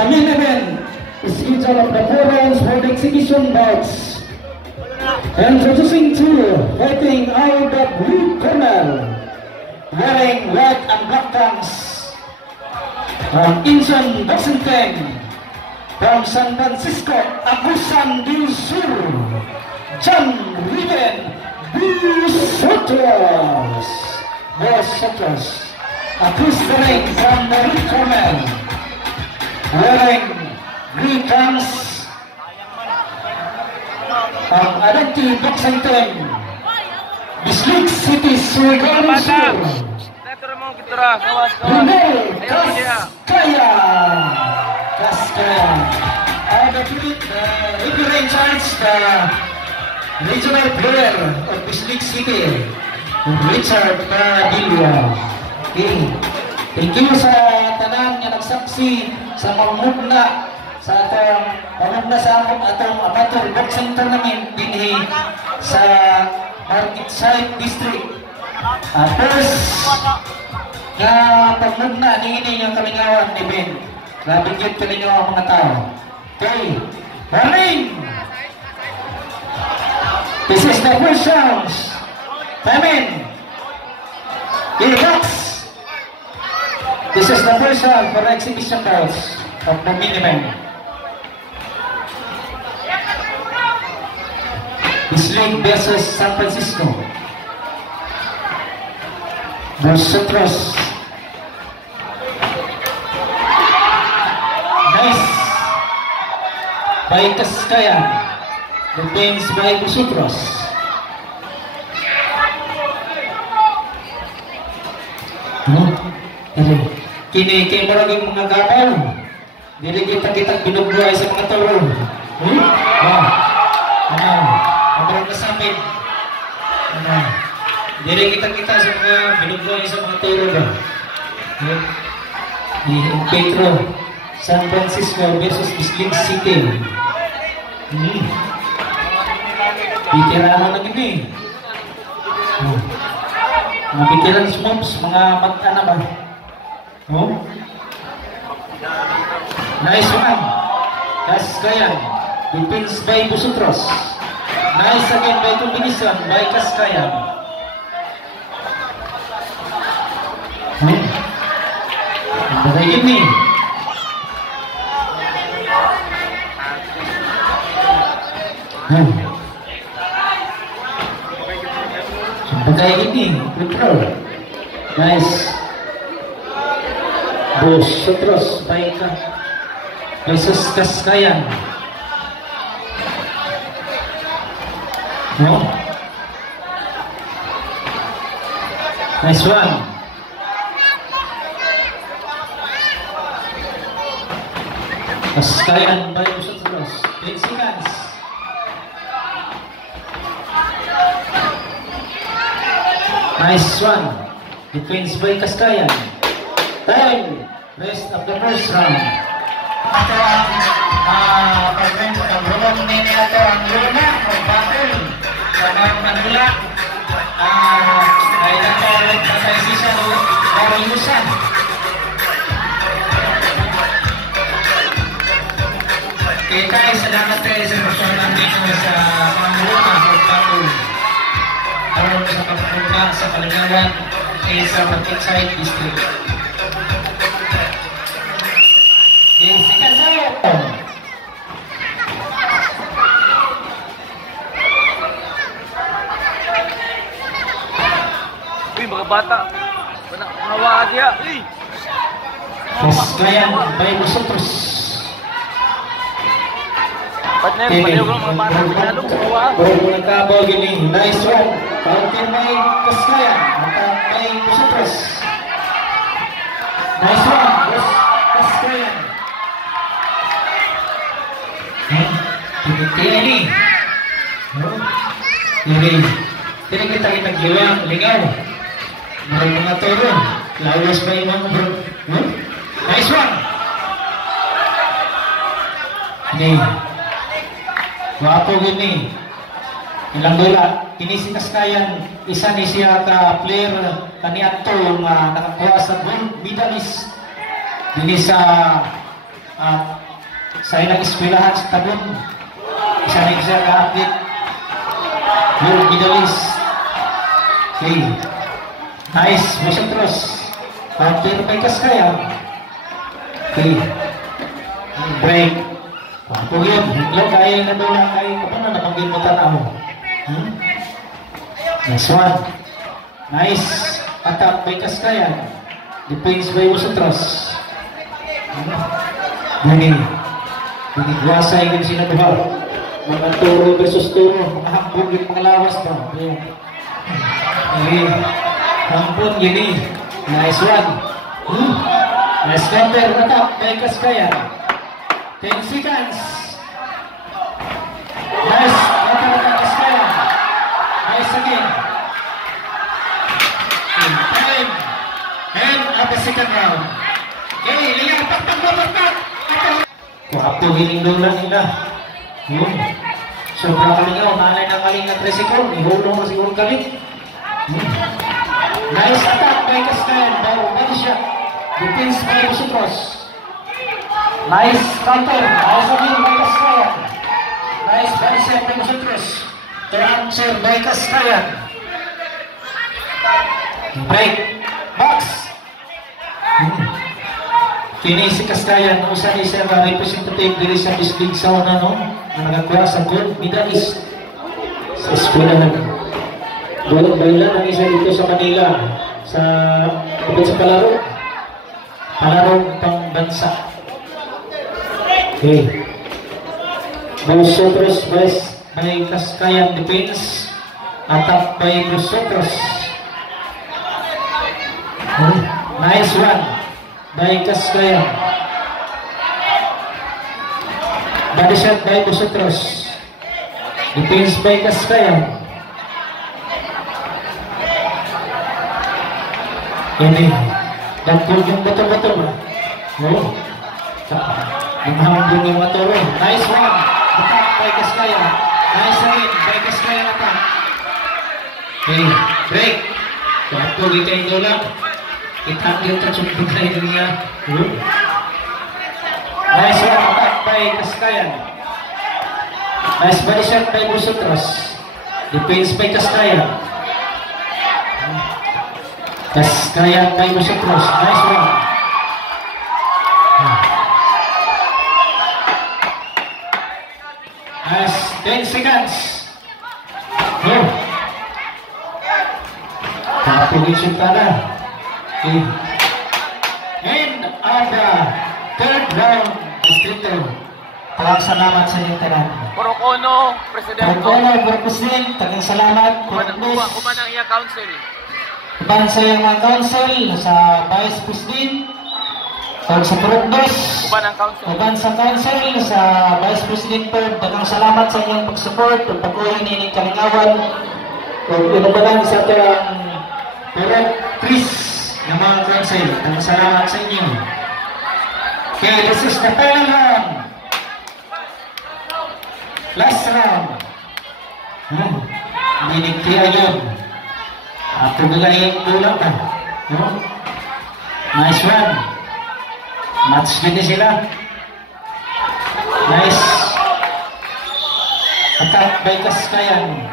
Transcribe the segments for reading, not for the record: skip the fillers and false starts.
The main event is each of the 4 rounds for the exhibition bouts. Introducing two, fighting out of blue corner, wearing white and black pants, from Incheon Boxing Tank, from San Francisco, Agusan del Sur, John Riven Busotros. Across the ring from the red corner, wearing green pants, from Adati Boxing Tank, Bislik City, Surigao Sur, Rene Kaskaya. The referee in charge, the regional player of Bislik City, Richard Padilla. Okay. Thank you sa tanan nga nagsaksi sa pamugna sa atong amateur boxing tournament dinhi sa Marketside District. First nga pamugna niini nga kalingawan ni Ben. Grabe gyud kaninyo ang mga tao. Okay. Warning! This is the first round. Time in. Relax. This is the first round for exhibition bouts of the minimum. Bislig versus San Francisco. Busotros. Nice. By Kaskaya. Defense by Busotros. Kini kay maraging mga gabaw. Dili kita binubuhay sa mga toro. Ang nasabit. Dili kita sa mga binubuhay sa mga toro ba. Pedro San Francisco versus Bislig City. Bitirahan na gini. Mga veteran smokes, mga mag-ana ba? Oh? Nice one. Kaskayan. Defense by Busotros. Nice again by combination by Kaskayan. Bagay gini. Bagay gini. Control. Nice. Busotros by versus Kaskayan. No? Nice one. Kaskayan by Busotros. 10 seconds. Nice one. Defense by Kaskayan. Time. Rest of the first round. Ito ang pagmento ng bulong nini ito ang luna ng battle sa mga Manila. Ay nagkaroon pa sa isisya o karilusan. Kita ay salamat tayo sa pagkaroon dito sa mga luna ng battle. Karoon sa pagpunta sa Kalingawan sa Marketside District. Mga bata, hawa dia. Kaskayan by Busotros. Partner, pareho ko mga bata, pinalong hawa. Nagkabaw gini. Nice one. Counter by Kaskayan. By Busotros. Nice one. Kaskayan. Tinitiyan ni. Hindi kita gilang, lingaw. May mga toro. Lawas pa yung mga bro. Nice one. Ini. Wapo gini. Ilang bola. Kini si Kaskayan. Isa ni siya ka player kaniadto yung nakakuha sa gold medalist. Dini sa sa ilang eskwelahan sa Tabon. Isa rin siya ka-athlete. Gold medalist. Okay. Nice, Vosotros. Counter by Kaskayan. Okay. Break. Pugin. Higlo kayo na doon na kayo. Kapag na napanggil mo tanaw. Nice one. Nice. Attack by Kaskayan. Defense by Vosotros. Buni. Buni guasa yung sinabuhal. Mga turo versus turo. Mga hambog yung mga lawas ba. Okay. Hambog yun. Nice one. Nice counter. Attack by Kaskayan. 10 seconds. Nice. Counter attack Kaskayan. Nice again. Time. And at the second round. Okay, liya, tak. Waktu giling doon lang nila. Sobrang kalingaw, nanay ng kalinga 3 sekund. Ihulong mo siguro kaling. Nice attack by Kaskayan. Body shot. Defense by Vosotros. Nice counter. Nice again by Kaskayan. Nice body shot by Vosotros. To answer by Kaskayan. Break. Box. Kini si Kaskayan, usa ni siya representative diri sa Bislig sa una no, na nagakuha sa gold medalist sa eskwelahan. Bailan ang isa dito sa Manila sa kapit sa palarong pangbansa. Okay. Vosotros by Kaskayan defense, attack by Vosotros. Nice one by Kaskayan. Body shot by Vosotros. Defense by Kaskayan. Ini dagkog yung bato-bato ba? No? Lumahambing yung bato. Nice one. Attack by Kaskayan. Nice again by Kaskayan attack. Okay, break. Dagkog ikaw doon. Kita dia terjemput dari dunia. Nice one attack by Kaskayan. Nice body shot by Vosotros. Defense by Kaskayan. Kaskayan by Vosotros. Nice one. Nice. 10 seconds. Kapugin sultana. Okay. And on the third round, Distrito, tagang salamat sa inyong tanan. Porokono, Presidente. President, tagang salamat. Kuman ang iya council. Kuman sa iyong mga council, sa Vice President, sa Purokdos, kuman sa council, sa Vice President Third, tagang salamat sa inyong pag-support, pag-pag-uwi ni Kalingawan, kung inabalan sa ating Purok Tris, ng mga council, tagang salamat sa inyo. Okay, this is the final round. Last round. Binigtiya yun. At tugulay yung tulak pa. Nice one. Match gini sila. Nice. Attack by Kaskayan.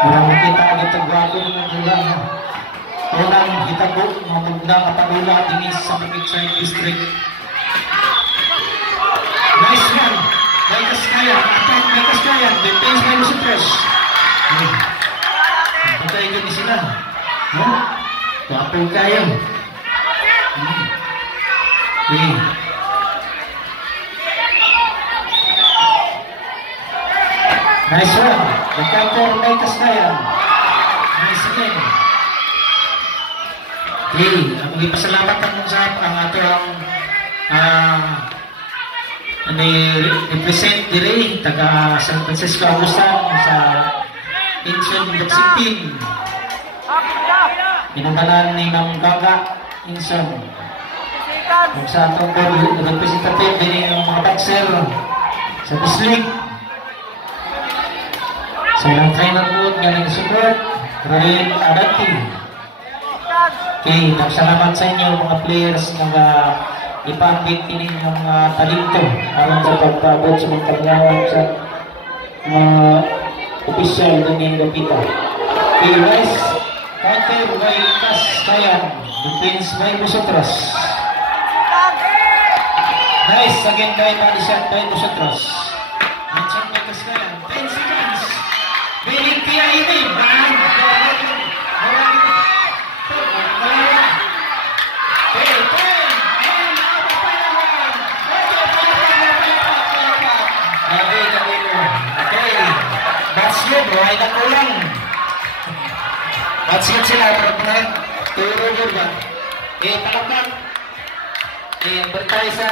Marami kita agad gwapo ng ulang. Unang hitago, mamugna katagula dinis sa Pagitsay District. Nice one by Kaskayan. Attack by Kaskayan. Defense by Vosotros. Patay gini sila. Gwapo kayo. Okay. Nice one. The counter by Kaskayan. Nice again. Okay. Magpasalamat ang sa ang atong represent diri taga San Francisco Agusan sa Incheon Boxing Team. Pinanggalan ni Ma'am Gaga Incheon. Kung sa atong representative din ng mga boxer sa Bislig. Sa ilang trainer po nga nag-support, Rain Adati. Okay, salamat sa inyo mga players na ipakit inyong talento aron sa pagpabot sa mga kalawang sa official din yung gapita. Okay, guys, counter by Kaskayan, defense by Busotros. Nice, again by body shot by Busotros. Shot by Kaskayan, 10 seconds. Bilig kaya ini, bang! Buhay na kulang. Batsit sila, parang turo ba? Palakpak. Bertayo sa